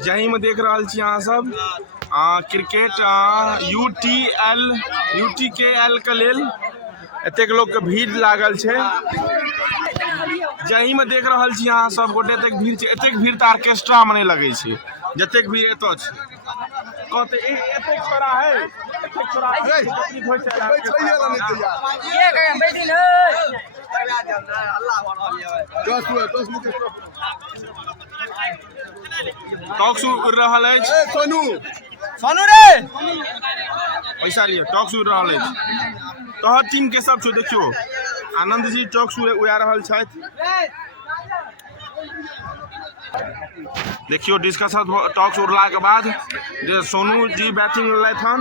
यही में देख रहा छी अहाँ सब क्रिकेट UTKL के लेल एतेक लोग के भीड़ लागल छै। यही में देख रहा छी अहाँ सब गोटे एतेक भीड़ छै, एतेक भीड़ त ऑर्केस्ट्रा में नहीं लगे छै जतेक भीड़ एत छै। कहते एतेक छोड़ा है, एतेक छोड़ा है होय छै टॉक शुरू कर रहा है। सोनू रे पैसा लिए टॉक शुरू रहा है। तोहर टीम के सब छो देखियो आनंद जी टॉक शुरू उड़ा रहल छथि। देखियो डिस्कशन टॉक उड़ला के बाद जे सोनू जी बैटिंग लेलथि हन,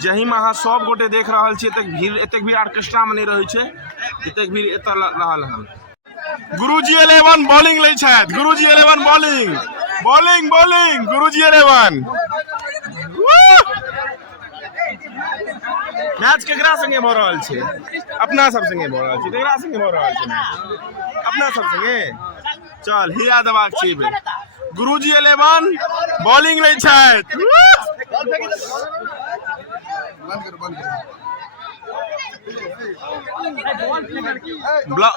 जही में अहाँ सब गोटे देख रहल छी एतेक भीड़ ऑर्केस्ट्रा में नहीं रहे छै, एतेक भीड़ एत रहल हन। गुरुजी 11 बॉलिंग ले छथि, गुरुजी 11 बॉलिंग गुरुजी 11 मैच केकरा संगे भ रहल छै? अपना सब संगे भ रहल छै। केकरा संगे भ रहल छै? अपना सब संगे। चल हिया देबाक छै। गुरुजी 11 बॉलिंग ले छथि।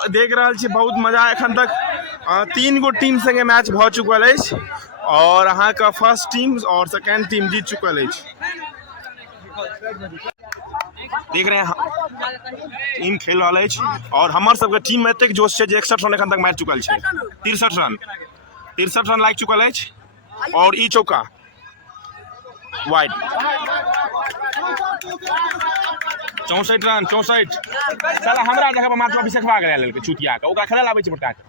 देख रहा छी बहुत मजा एखन तक 3 गो टीम संगे मैच भ चुकल है और अहाँ का फर्स्ट टीम और सेकेंड टीम जीत चुकल है। देख रहे हैं टीम खेल रहा है और हमार सबके टीम में एतेक जोश है 61 रन एखन तक मार चुकल है। 63 रन लाग चुकल है और ई चौका वाइड। 64 रन 64 साला हमरा जगह पर मात्र अभिषेक भाग लेल के चुतिया के ओकरा खेला लाबै छै पटा के।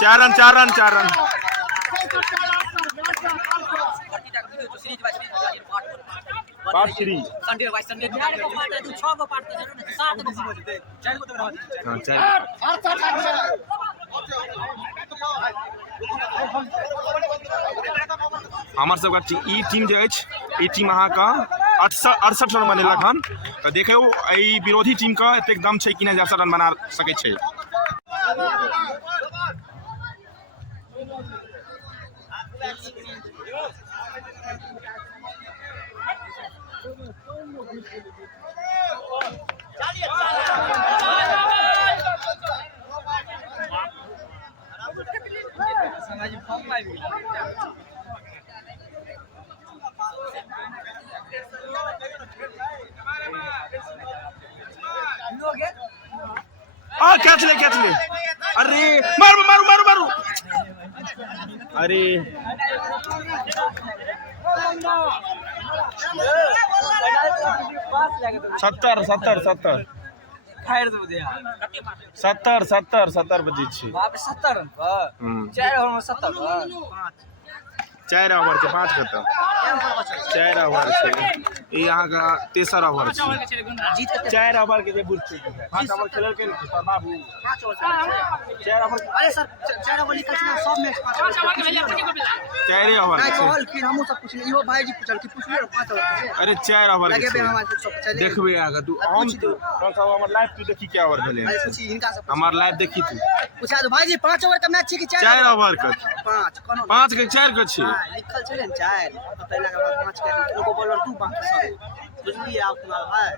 4 रन 3 संडे बाय संडे 6 गो पार्ट 7 गो बजते 4 गो तो हमार सब ई टीम जे अछि ई टीम अहाँ का 68 रन बनेलक हन। तो देखियो ई विरोधी टीम का एतेक दम छै कि नहीं 68 रन बना सके छै। कैच ले अरे मारू अरे 70 पे जीत छी। 70 रन पर 4 ओवर में 70 4 ओवर के 5 के 4 ओवर छै ई अहाँ का तेसर ओवर छै। 4 ओवर के जे बुझ छै 5 ओवर खेलल के बाबू 5 ओवर 4 ओवर। अरे सर 4 ओवर निकल छै सब मैच 5 ओवर के भेलै 4 ओवर छै। कहल कि हमहु सब पूछले इहो भाईजी पूछल कि पूछलिए 5 ओवर के। अरे 4 ओवर के देखबे आगा तू हम तो हमर लाइव तू देखी क्या ओवर भेलै। अरे पूछी इनका से हमर लाइव देखी तू पूछा दो भाईजी 5 ओवर का मैच छै कि 4 ओवर का 5 के 4 के छै लिखल छले न 4 तो पहला के बाद 5 के एगो बॉलर 2 बाकी सब बुझलिए आप कुमार भाई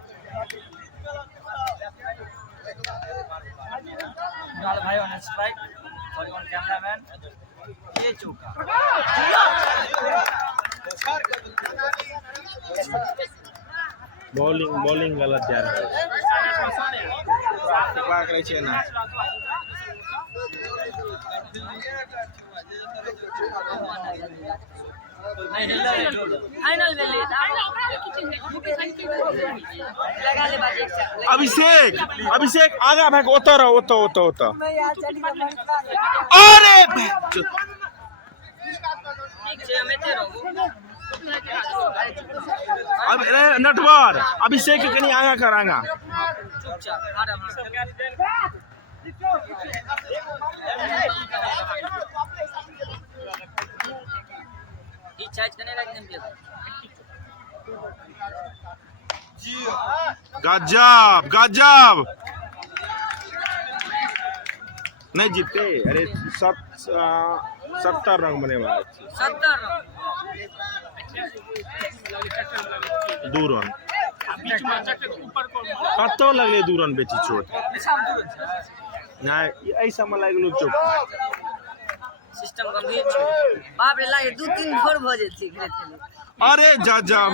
कुमार भाई ऑन स्ट्राइक और ऑन कैमरामैन ये चौका बॉलिंग गलत जा रहा है पाक रहे छै ना। अभिषेक आगा भाग ओतो रहो ओतो अरे अब नटवर अभिषेक के कनी आगा कर आगा गजब गजब नहीं जीते। अरे 70 रंग बने हुए 2 रन कतो लगले 2 रन बेची चोट नहीं ऐसा में लागलो चोट सिस्टम गंभीर छै बाप रे लागे 2-3 भोर भ जेतै खेले खेले। अरे गजब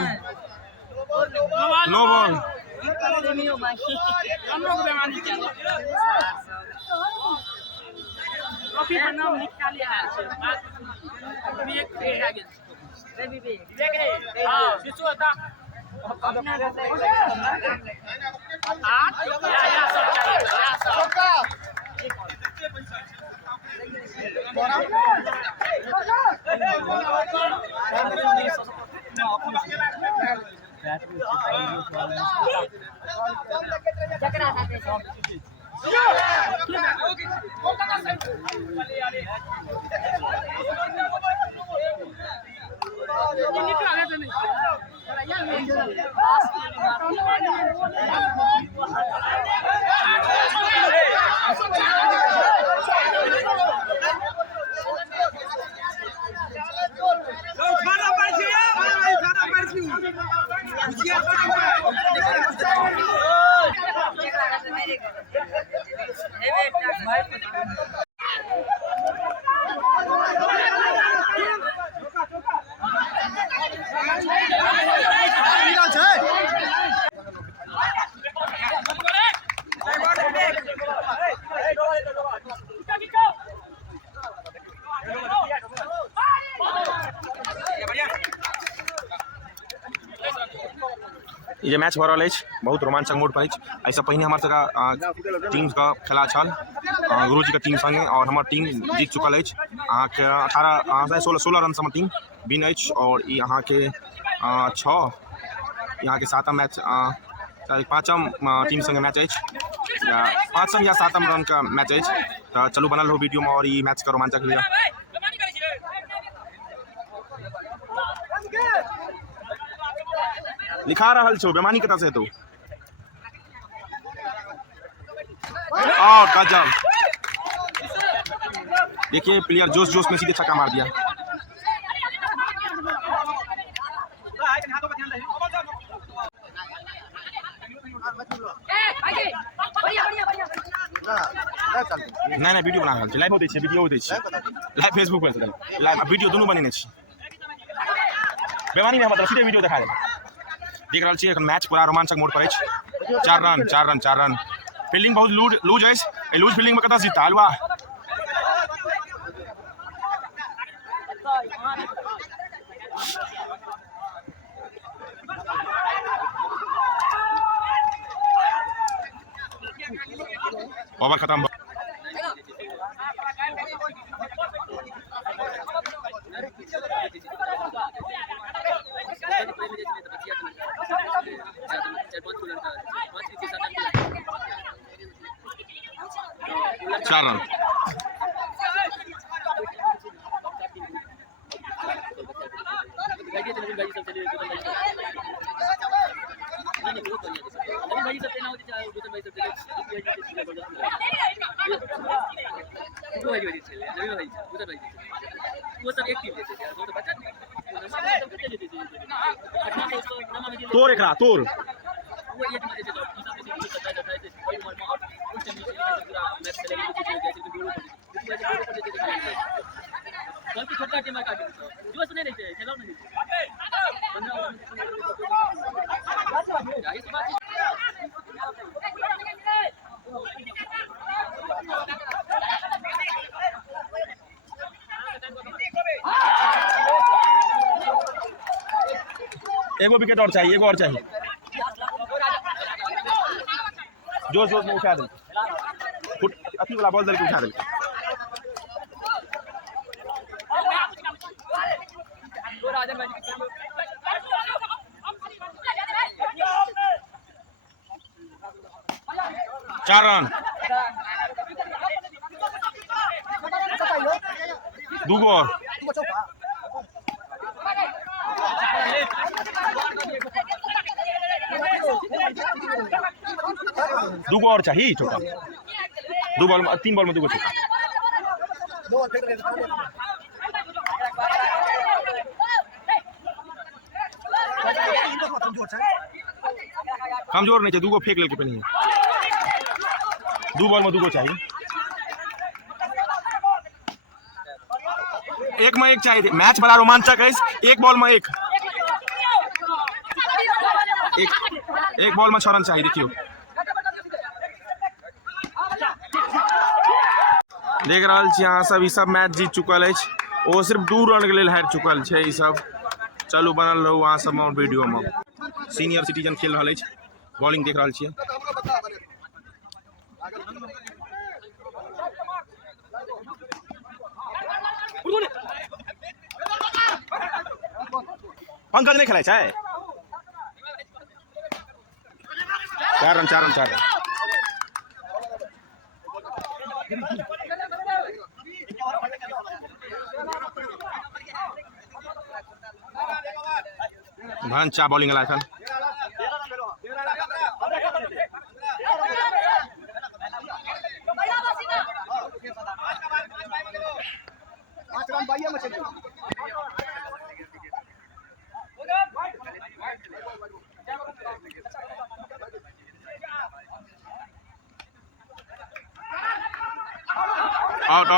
नो बॉल प्रेमियो बाकी हमरो के बेमानी चल ट्रॉफी पर नाम निकाले आयल छै अभी एक फेर आ गेल रवि बे देख रे हां शिशु था अपना रहते आठ या सब चले या सब ये मैच हो रहा है बहुत रोमांचक मोड पर ऐसा पहले हमारे सबका टीम्स का खेला छल गुरु जी का टीम संगे और हमार टीम जीत चुकल है। अहाँ के 16 रन से हमार टीम विन है और यहाँ के 6 यहाँ के 7 मैच 5म टीम संगे मैच है 5म या 7म रन का मैच है। तो चलू बनल हो वीडियो में और ये मैच का रोमांचक लिया लिखा रहल छो बेमानी कत से तो गजब देखिए प्लेयर जोश जोश में सीधे छक्का मार दिया। नहीं वीडियो बना रहल छै लाइव होते छै वीडियो होते छै लाइव फेसबुक पर लाइव वीडियो दोनों बनेने छी बेमानी में मतलब सीधे वीडियो दिखा देख रहा है। मैच पूरा रोमांचक मोड पर 4 रन फील्डिंग बहुत लूज है लूज फील्डिंग में कत जीता हलवा ओवर खत्म। चार रन तोर एक तोर एगो विकेट और चाहिए, एगो और चाहिए। जोश जोश में उठा दे, अथी वाला बॉल दल के उठा दे। चार रन, दूगो और। दूगो और चाहिए चौका 2 बॉल में 3 बॉल में 2 चौका कमजोर नहीं चाहिए 2 फेंक लेके पे नहीं 2 बॉल में 2 चाहिए 1 में 1 चाहिए मैच बड़ा रोमांचक है 1 बॉल में 1 बॉल में 6 रन चाहिए देखियो देख रहा यहाँ सब सब मैच जीत चुकल है वो सिर्फ 2 रन के लिए हार चुकल है ई सब चलू बनल रहू वहाँ सब वीडियो में सीनियर सिटीजन खेल रहा है बॉलिंग देख रहा छे पंकज नहीं खेला है 4 रन भांचा बॉलिंग ला एखन आउट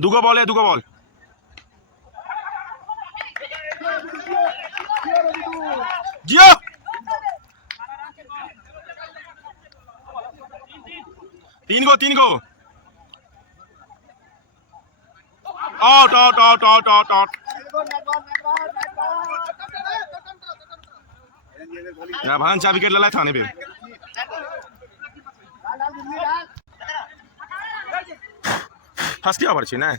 दूगो बॉल है दूगो बॉल जियो तीन गो आउट भांचा विकेट लला थाने पे फर्स्ट ओवर छे ना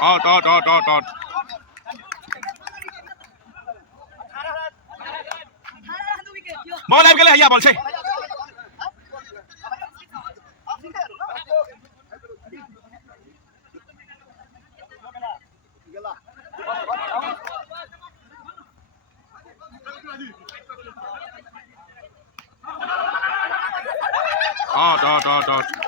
आउट बॉल आबि गेलै हैया बॉल छै आउट